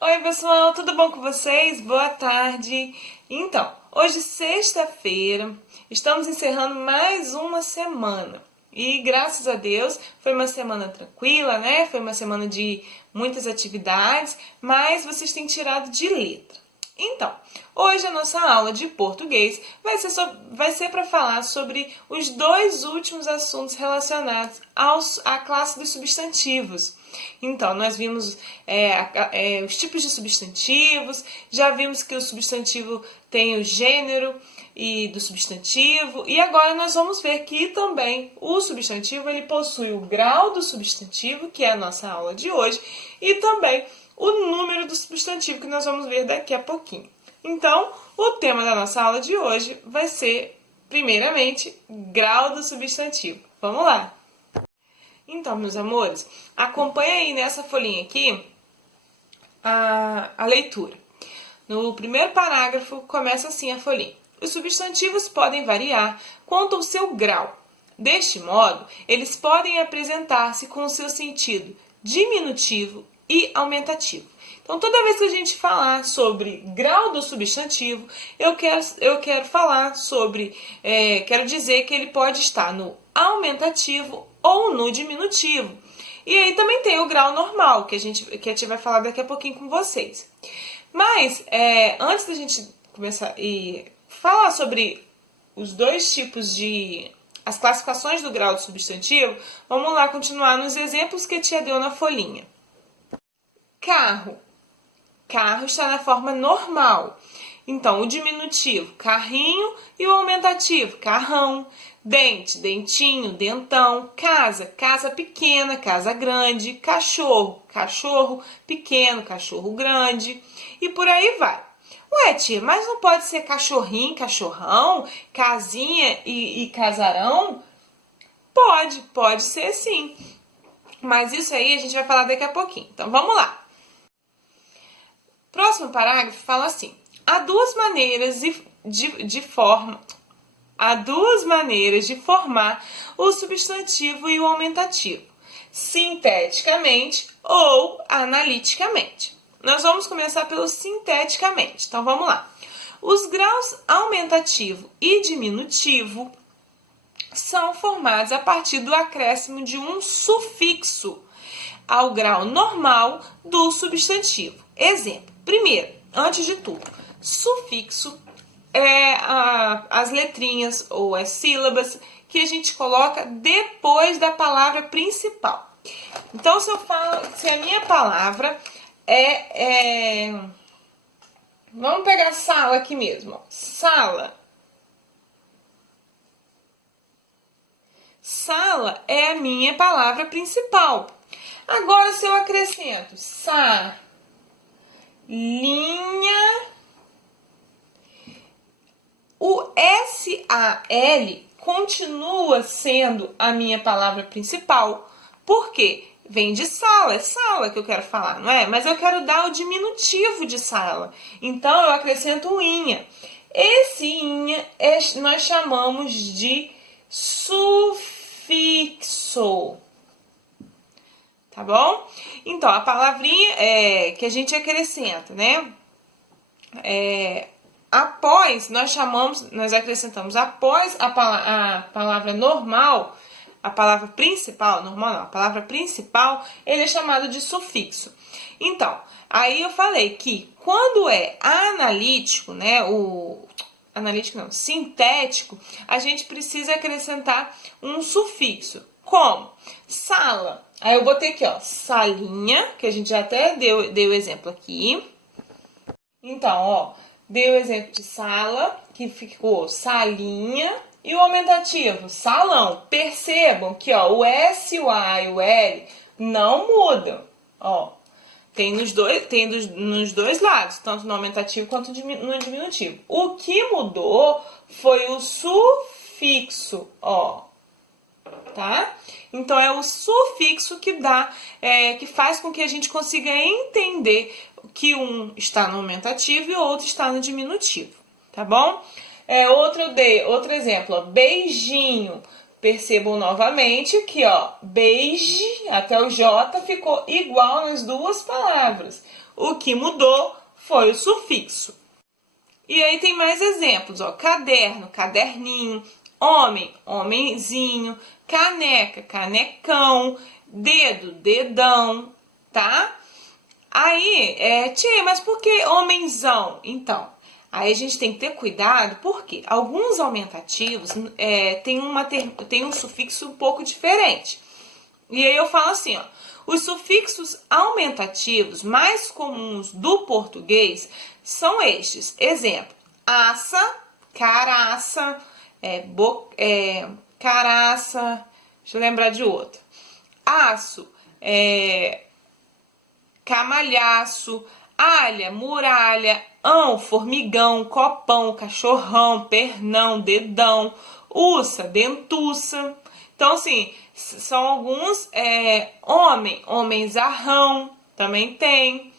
Oi, pessoal, tudo bom com vocês? Boa tarde. Então, hoje, sexta-feira, estamos encerrando mais uma semana. E graças a Deus, foi uma semana tranquila, né? Foi uma semana de muitas atividades, mas vocês têm tirado de letra. Então, hoje a nossa aula de português vai ser para falar sobre os dois últimos assuntos relacionados à classe dos substantivos. Então, nós vimos os tipos de substantivos, já vimos que o substantivo tem o gênero do substantivo, e agora nós vamos ver que também o substantivo ele possui o grau do substantivo, que é a nossa aula de hoje, e também o número do substantivo, que nós vamos ver daqui a pouquinho. Então, o tema da nossa aula de hoje vai ser, primeiramente, grau do substantivo. Vamos lá! Então, meus amores, acompanha aí nessa folhinha aqui a leitura. No primeiro parágrafo, começa assim a folhinha. Os substantivos podem variar quanto ao seu grau. Deste modo, eles podem apresentar-se com o seu sentido diminutivo e aumentativo. Então, toda vez que a gente falar sobre grau do substantivo, eu quero falar sobre, quero dizer que ele pode estar no aumentativo ou no diminutivo. E aí também tem o grau normal, que a gente vai falar daqui a pouquinho com vocês. Mas, antes da gente começar a falar sobre os dois tipos as classificações do grau do substantivo, vamos lá continuar nos exemplos que a tia deu na folhinha. Carro. Carro está na forma normal. Então, o diminutivo, carrinho, e o aumentativo, carrão. Dente, dentinho, dentão. Casa, casa pequena, casa grande. Cachorro, cachorro pequeno, cachorro grande. E por aí vai. Ué, tia, mas não pode ser cachorrinho, cachorrão, casinha e casarão? Pode ser sim. Mas isso aí a gente vai falar daqui a pouquinho. Então, vamos lá. Próximo parágrafo fala assim: há duas maneiras de formar o substantivo e o aumentativo, sinteticamente ou analiticamente. Nós vamos começar pelo sinteticamente. Então vamos lá. Os graus aumentativo e diminutivo são formados a partir do acréscimo de um sufixo ao grau normal do substantivo. Exemplo. Primeiro, antes de tudo, sufixo é as letrinhas ou as sílabas que a gente coloca depois da palavra principal. Então, se a minha palavra vamos pegar sala aqui mesmo, ó. Sala. Sala é a minha palavra principal. Agora, se eu acrescento linha, o S-A-L continua sendo a minha palavra principal. Por quê? Vem de sala, é sala que eu quero falar, não é? Mas eu quero dar o diminutivo de sala. Então, eu acrescento um inha. Esse inha nós chamamos de sufixo. Tá bom? Então, a palavrinha que a gente acrescenta, né? Após, nós acrescentamos após a palavra normal, a palavra principal, normal não, a palavra principal, ele é chamado de sufixo. Então, aí eu falei que quando é analítico, né, sintético, a gente precisa acrescentar um sufixo. Como? Sala. Aí eu botei aqui, ó, salinha, que a gente já até deu exemplo aqui. Então, ó, dei o exemplo de sala, que ficou salinha, e o aumentativo, salão. Percebam que, ó, o S, o A e o L não mudam, ó. Tem nos dois lados, tanto no aumentativo quanto no diminutivo. O que mudou foi o sufixo, ó. Tá? Então, é o sufixo que que faz com que a gente consiga entender que um está no aumentativo e o outro está no diminutivo, tá bom? Outro exemplo, ó, beijinho. Percebam novamente que, ó, beije, até o J ficou igual nas duas palavras. O que mudou foi o sufixo. E aí tem mais exemplos, ó. Caderno, caderninho. Homem, homenzinho. Caneca, canecão. Dedo, dedão, tá? Aí, tia, mas por que homenzão? Então, aí a gente tem que ter cuidado, porque alguns aumentativos tem um sufixo um pouco diferente. E aí eu falo assim, ó, os sufixos aumentativos mais comuns do português são estes. Exemplo, aça, caraça, caraça, deixa eu lembrar de outro. Aço, camalhaço, alha, muralha, formigão, copão, cachorrão, pernão, dedão, ursa, dentuça. Então, assim, são alguns, homenzarrão, também tem.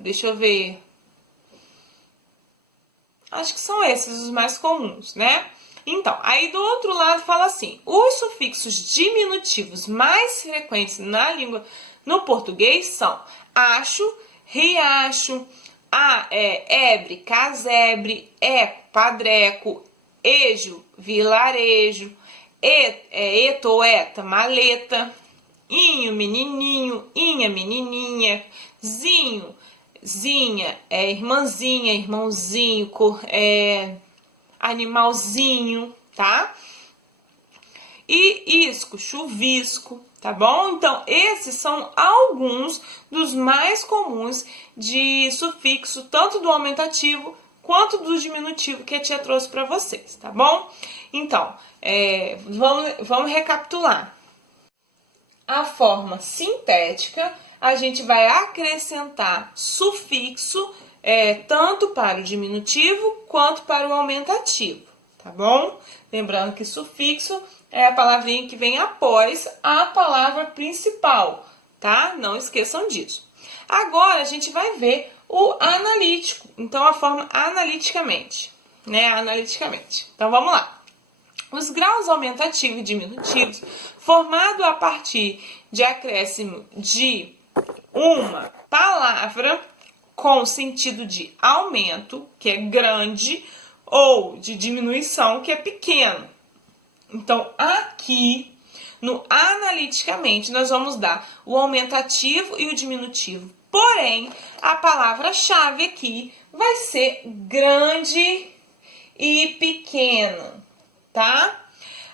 Deixa eu ver. Acho que são esses os mais comuns, né? Então, aí do outro lado fala assim, os sufixos diminutivos mais frequentes na língua, no português são acho, riacho, ebre, casebre, eco, padreco, ejo, vilarejo, eto, eta, maleta, inho, menininho, inha, menininha, zinho, zinha, irmãzinha, irmãozinho, animalzinho, tá? E isco, chuvisco, tá bom? Então, esses são alguns dos mais comuns de sufixo, tanto do aumentativo quanto do diminutivo que a tia trouxe para vocês, tá bom? Então, vamos recapitular. A forma sintética, a gente vai acrescentar sufixo, tanto para o diminutivo quanto para o aumentativo, tá bom? Lembrando que sufixo é a palavrinha que vem após a palavra principal, tá? Não esqueçam disso. Agora, a gente vai ver o analítico, então a forma analiticamente, né? Analiticamente. Então, vamos lá. Os graus aumentativo e diminutivos, formado a partir de acréscimo de uma palavra com sentido de aumento, que é grande, ou de diminuição, que é pequeno. Então, aqui, no analiticamente, nós vamos dar o aumentativo e o diminutivo. Porém, a palavra-chave aqui vai ser grande e pequeno, tá?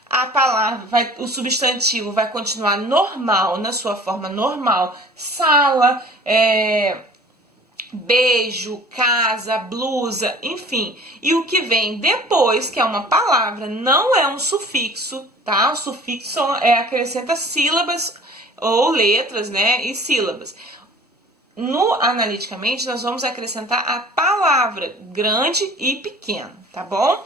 A palavra, o substantivo vai continuar normal, na sua forma normal. Sala, beijo, casa, blusa, enfim. E o que vem depois, que é uma palavra, não é um sufixo, tá? O sufixo acrescenta sílabas ou letras, né? E sílabas. No analiticamente, nós vamos acrescentar a palavra grande e pequeno, tá bom?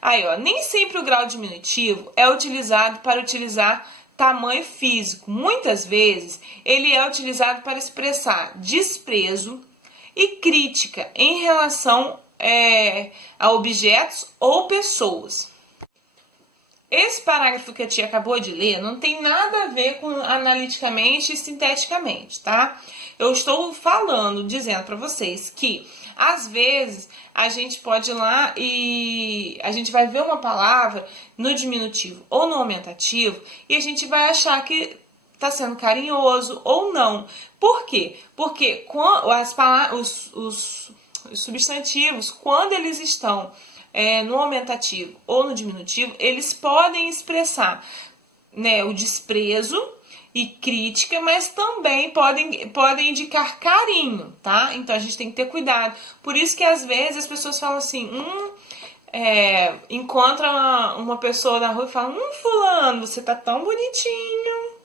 Aí, ó, nem sempre o grau diminutivo é utilizado para utilizar tamanho físico. Muitas vezes, ele é utilizado para expressar desprezo e crítica em relação a objetos ou pessoas. Esse parágrafo que a tia acabou de ler não tem nada a ver com analiticamente e sinteticamente, tá? Eu estou dizendo para vocês que, às vezes, a gente pode ir lá e a gente vai ver uma palavra no diminutivo ou no aumentativo e a gente vai achar que está sendo carinhoso ou não. Por quê? Porque os substantivos, quando eles estão no aumentativo ou no diminutivo, eles podem expressar, né, o desprezo e crítica, mas também podem indicar carinho, tá? Então a gente tem que ter cuidado. Por isso que às vezes as pessoas falam assim, encontra uma pessoa na rua e fala, fulano, você tá tão bonitinho.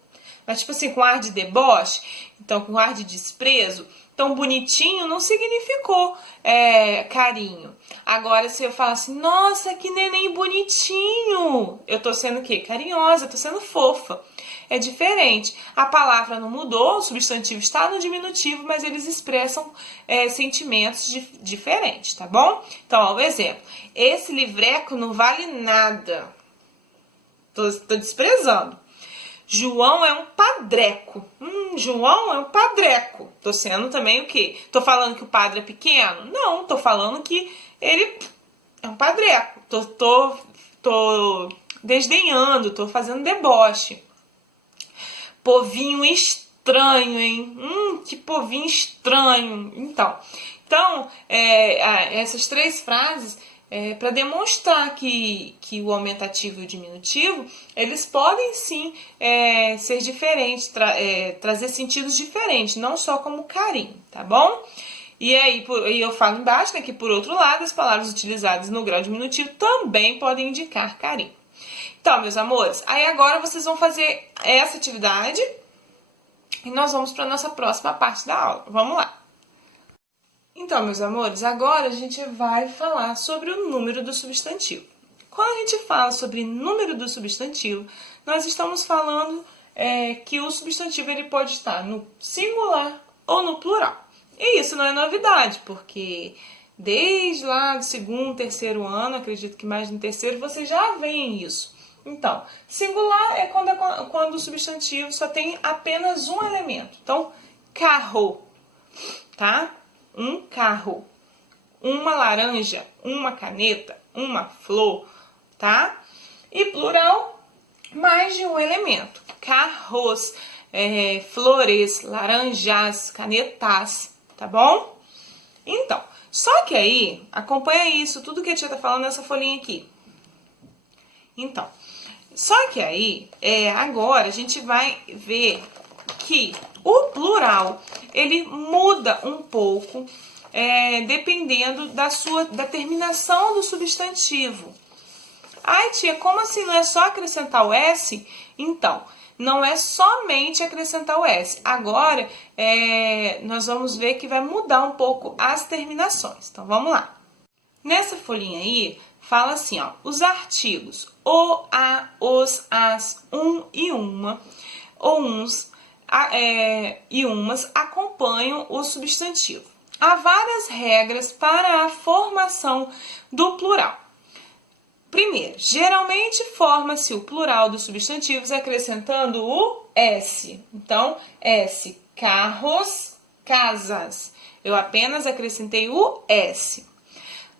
Mas tipo assim, com ar de deboche, então com ar de desprezo. Então, bonitinho não significou carinho. Agora, se eu falar assim, nossa, que neném bonitinho, eu tô sendo o quê? Carinhosa, eu tô sendo fofa. É diferente. A palavra não mudou, o substantivo está no diminutivo, mas eles expressam sentimentos diferentes, tá bom? Então, ó, o exemplo. Esse livreco não vale nada. Tô desprezando. João é um padreco. João é um padreco. Tô sendo também o quê? Tô falando que o padre é pequeno? Não, tô falando que ele é um padreco. Tô desdenhando, tô fazendo deboche. Povinho estranho, hein? Que povinho estranho. Então essas três frases para demonstrar que o aumentativo e o diminutivo, eles podem sim ser diferentes, trazer sentidos diferentes, não só como carinho, tá bom? E aí eu falo embaixo, né, que por outro lado, as palavras utilizadas no grau diminutivo também podem indicar carinho. Então, meus amores, aí agora vocês vão fazer essa atividade e nós vamos para a nossa próxima parte da aula. Vamos lá. Então, meus amores, agora a gente vai falar sobre o número do substantivo. Quando a gente fala sobre número do substantivo, nós estamos falando que o substantivo ele pode estar no singular ou no plural. E isso não é novidade, porque desde lá do segundo, terceiro ano, acredito que mais no terceiro, vocês já veem isso. Então, singular é quando o substantivo só tem apenas um elemento. Então, carro, tá? Um carro. Uma laranja, uma caneta, uma flor, tá? E plural, mais de um elemento. Carros, flores, laranjas, canetas, tá bom? Então, só que aí, acompanha isso, tudo que a tia tá falando nessa folhinha aqui. Então, só que aí, agora a gente vai ver que o plural, ele muda um pouco, dependendo da terminação do substantivo. Ai, tia, como assim? Não é só acrescentar o S? Então, não é somente acrescentar o S. Agora, nós vamos ver que vai mudar um pouco as terminações. Então, vamos lá. Nessa folhinha aí, fala assim, ó, os artigos o, a, os, as, um e uma, ou uns e umas acompanham o substantivo. Há várias regras para a formação do plural. Primeiro, geralmente forma-se o plural dos substantivos acrescentando o S. Então, S, carros, casas. Eu apenas acrescentei o S.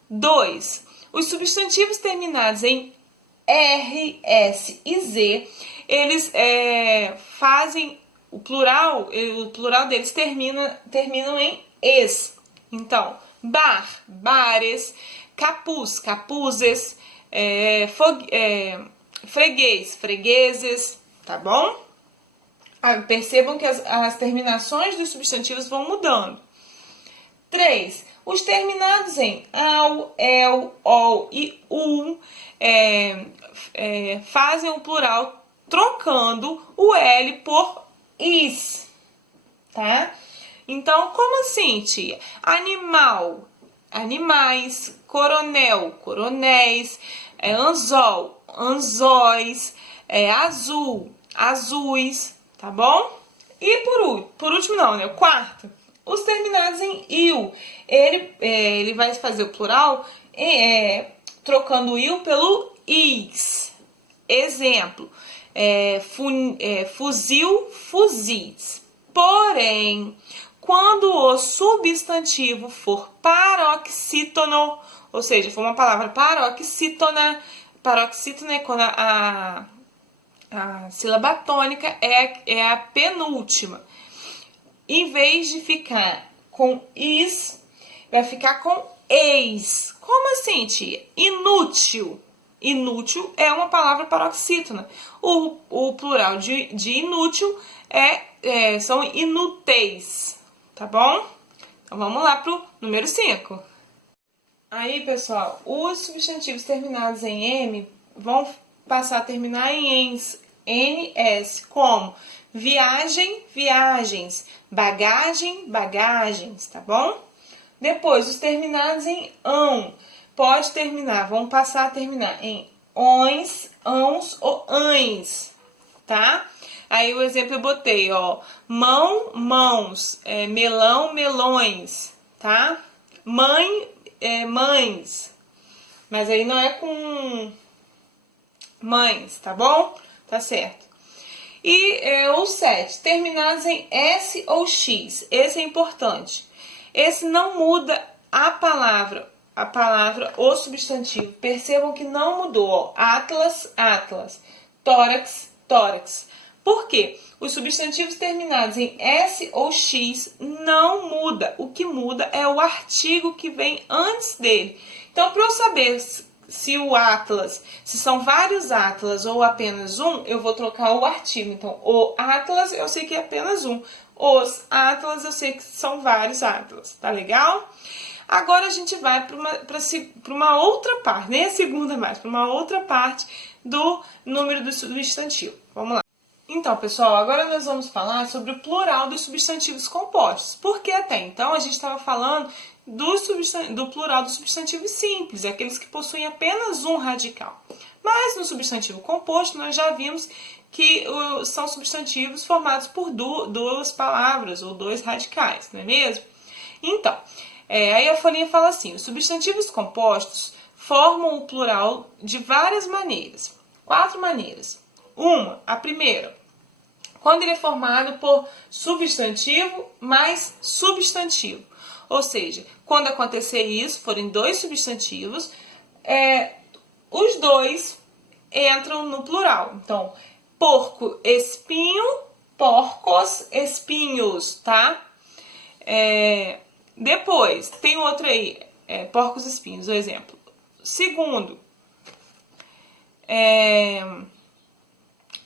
2. Os substantivos terminados em R, S e Z, eles fazem o plural deles terminam em es. Então, bar, bares, capuz, capuzes, freguês, fregueses, tá bom? Percebam que as terminações dos substantivos vão mudando. 3. Os terminados em ao, el, ol e um fazem o plural trocando o L por is, tá? Então, como assim, tia? Animal, animais, coronel, coronéis, anzol, anzóis, azul, azuis, tá bom? E por último não, né? O quarto, os terminados em il. Ele vai fazer o plural trocando o il pelo is. Exemplo, fuzil, fuzis. Porém, quando o substantivo for paroxítono, ou seja, for uma palavra paroxítona, paroxítona é quando a sílaba tônica é a penúltima. Em vez de ficar com is, vai ficar com eis. Como assim, tia? Inútil. Inútil é uma palavra paroxítona. O plural de inútil são inúteis, tá bom? Então vamos lá pro número 5. Aí, pessoal, os substantivos terminados em M vão passar a terminar em ens, NS, como viagem, viagens, bagagem, bagagens, tá bom? Depois, os terminados em ão, vão passar a terminar em ons, ãos ou ães, tá? Aí o exemplo eu botei, ó, mão, mãos, melão, melões, tá? Mãe, mães, mas aí não é com mães, tá bom? Tá certo. E o 7, terminados em S ou X. Esse é importante. Esse não muda a palavra, o substantivo. Percebam que não mudou. Ó. Atlas, atlas. Tórax, tórax. Por quê? Os substantivos terminados em S ou X não muda. O que muda é o artigo que vem antes dele. Então, para eu saber se o atlas, se são vários atlas ou apenas um, eu vou trocar o artigo. Então, o atlas eu sei que é apenas um. Os atlas eu sei que são vários atlas. Tá legal? Agora a gente vai para uma outra parte, nem a segunda mais, para uma outra parte do número do substantivo. Vamos lá. Então, pessoal, agora nós vamos falar sobre o plural dos substantivos compostos. Porque até então a gente estava falando do plural dos substantivos simples, aqueles que possuem apenas um radical. Mas no substantivo composto nós já vimos que são substantivos formados por duas palavras ou dois radicais, não é mesmo? Então, aí a folhinha fala assim, os substantivos compostos formam o plural de várias maneiras, 4 maneiras. A primeira, quando ele é formado por substantivo mais substantivo. Ou seja, quando acontecer isso, forem 2 substantivos, os 2 entram no plural. Então, porco, espinho, porcos, espinhos, tá? Depois, tem outro aí, porcos, espinhos, o exemplo. Segundo,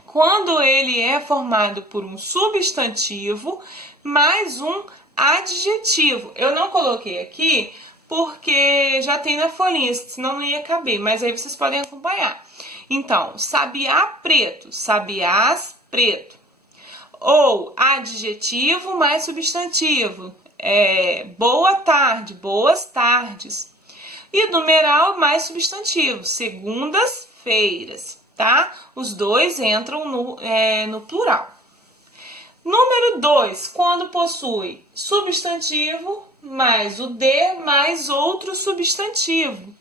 quando ele é formado por um substantivo mais um adjetivo. Eu não coloquei aqui porque já tem na folhinha, senão não ia caber, mas aí vocês podem acompanhar. Então, sabiá preto, sabiás preto. Ou adjetivo mais substantivo, boa tarde, boas tardes. E numeral mais substantivo, segundas-feiras. Tá? Os 2 entram no plural. Número 2, quando possui substantivo mais o de mais outro substantivo.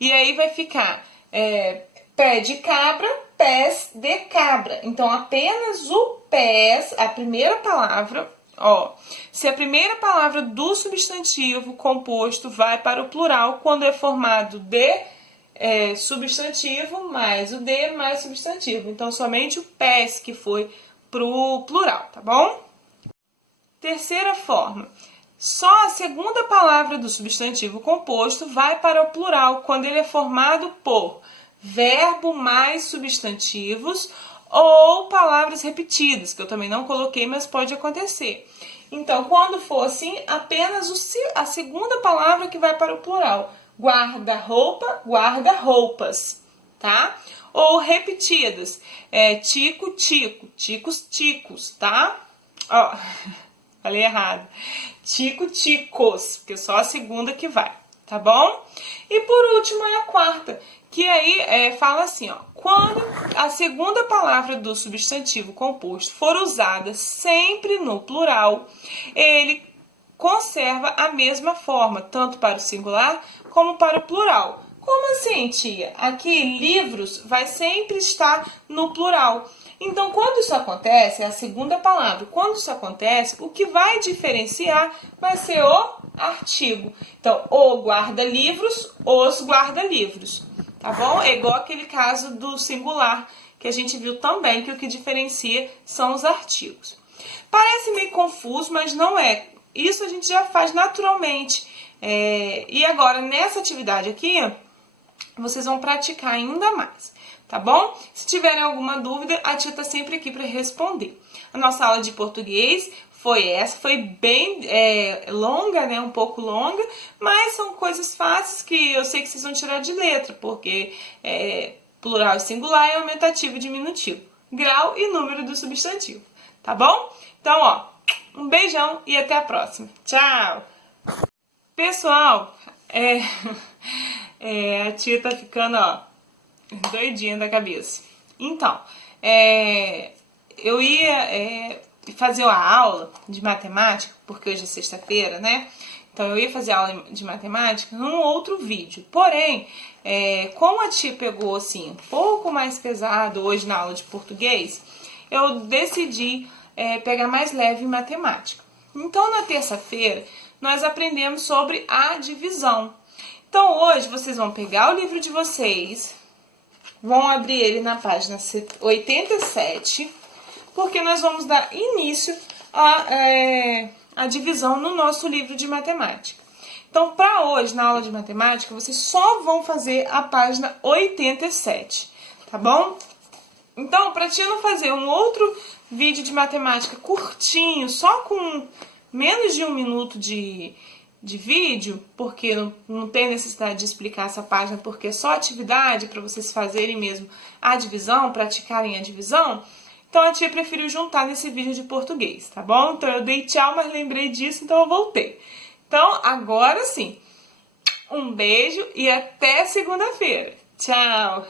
E aí vai ficar pé de cabra, pés de cabra. Então, apenas o pés, a primeira palavra, se a primeira palavra do substantivo composto vai para o plural quando é formado de substantivo mais o de mais substantivo. Então, somente o pés que foi pro plural, tá bom? Terceira forma. Só a segunda palavra do substantivo composto vai para o plural quando ele é formado por verbo mais substantivos ou palavras repetidas, que eu também não coloquei, mas pode acontecer. Então, quando for assim, apenas a segunda palavra que vai para o plural. Guarda-roupa, guarda-roupas, tá? Ou repetidas, tico, tico, ticos, ticos, tá? Falei errado. Tico, ticos, porque só a segunda que vai, tá bom? E por último é a quarta, que aí fala assim, quando a segunda palavra do substantivo composto for usada sempre no plural, ele conserva a mesma forma, tanto para o singular como para o plural. Como assim, tia? Aqui, livros vai sempre estar no plural. Então, quando isso acontece, é a segunda palavra. Quando isso acontece, o que vai diferenciar vai ser o artigo. Então, o guarda-livros, os guarda-livros. Tá bom? É igual aquele caso do singular, que a gente viu também, que o que diferencia são os artigos. Parece meio confuso, mas não é. Isso a gente já faz naturalmente. E agora, nessa atividade aqui, vocês vão praticar ainda mais, tá bom? Se tiverem alguma dúvida, a tia tá sempre aqui para responder. A nossa aula de português foi bem longa, né? Um pouco longa, mas são coisas fáceis que eu sei que vocês vão tirar de letra, porque plural e singular é aumentativo e diminutivo, grau e número do substantivo, tá bom? Então, um beijão e até a próxima. Tchau! Pessoal, a tia tá ficando, doidinha da cabeça. Então, eu ia fazer a aula de matemática, porque hoje é sexta-feira, né? Então, eu ia fazer a aula de matemática num outro vídeo. Porém, como a tia pegou, assim, um pouco mais pesado hoje na aula de português, eu decidi pegar mais leve em matemática. Então, na terça-feira, nós aprendemos sobre a divisão. Então, hoje, vocês vão pegar o livro de vocês, vão abrir ele na página 87, porque nós vamos dar início à divisão no nosso livro de matemática. Então, para hoje, na aula de matemática, vocês só vão fazer a página 87, tá bom? Então, para ti não fazer um outro vídeo de matemática curtinho, só com menos de 1 minuto de vídeo, porque não tem necessidade de explicar essa página, porque é só atividade para vocês fazerem mesmo a divisão, praticarem a divisão, então a tia preferiu juntar nesse vídeo de português, tá bom? Então eu dei tchau, mas lembrei disso, então eu voltei. Então, agora sim, um beijo e até segunda-feira. Tchau!